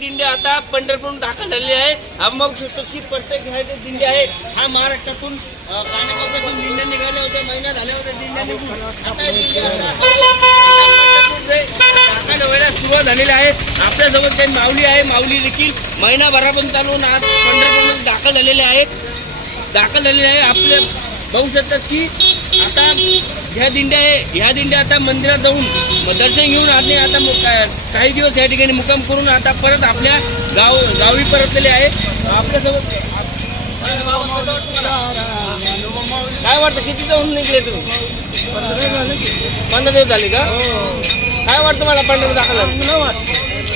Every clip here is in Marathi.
दिंडी आता पंढरपूर दाखल झालेली आहे. आपण बघू शकतो की प्रत्येक ह्या जे दिंडी आहे हा महाराष्ट्रातून कानाकोपऱ्यातून दिंड्या निघाल्या होत्या, महिना झाल्या होत्या दिंड्या निघून. आता ही दिंडी दाखल व्हायला सुरुवात झालेली आहे. आपल्यासोबत काही माऊली आहे, माऊली देखील महिनाभरापासून चालून आज पंढरपूरमध्ये दाखल झालेले आहे. आपले बघू शकतात की आता ह्या दिंड्या आता मंदिरात जाऊन दर्शन घेऊन आले. आता काही दिवस या ठिकाणी मुक्काम करून आता परत आपल्या गावी परतलेले आहे. आपल्यासोबत काय वाटतं, किती जाऊन निघले तुम्ही? 15 दिवस झाले का? काय वाटतं मला पंढरपूर दाखल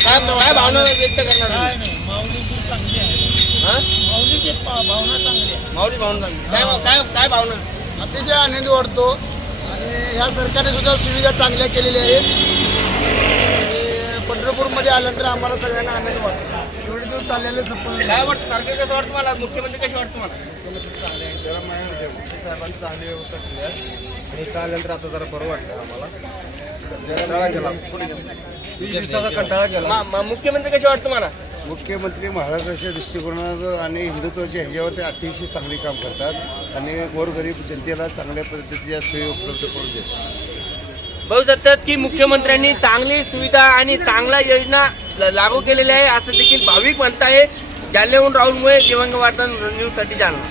काय भावना व्यक्त करणार? माऊली भावना काय भावना? अतिशय आनंद वाटतो आणि ह्या सरकारने सुद्धा सुविधा चांगल्या केलेल्या आहेत. पंढरपूरमध्ये आल्यानंतर आम्हाला सगळ्यांना आनंद वाटतो. एवढे दिवस चाललेले सफल. काय वाटतं सरकार कसं वाटतं मला? मुख्यमंत्री कसे वाटतं मला? साहेबांनी चांगली व्यवस्था केली आहे आणि का आल्यानंतर आता जरा बरं वाटतं आम्हाला. कंटाळा गेला. मुख्यमंत्री कसे वाटतं मला? मुख्यमंत्री महाराष्ट्राच्या दृष्टिकोनावर आणि हिंदुत्वाच्या ह्याच्यावर ते अतिशय चांगले काम करतात आणि गोरगरीब जनतेला चांगल्या पद्धतीच्या सोयी उपलब्ध करून देतात. बघू शकतात की मुख्यमंत्र्यांनी चांगली सुविधा आणि चांगल्या योजना लागू केलेल्या आहे असं देखील भाविक म्हणत आहे. जालन्याहून राहुल मुळे दिवंगत वार्ता न्यूजसाठी जालना.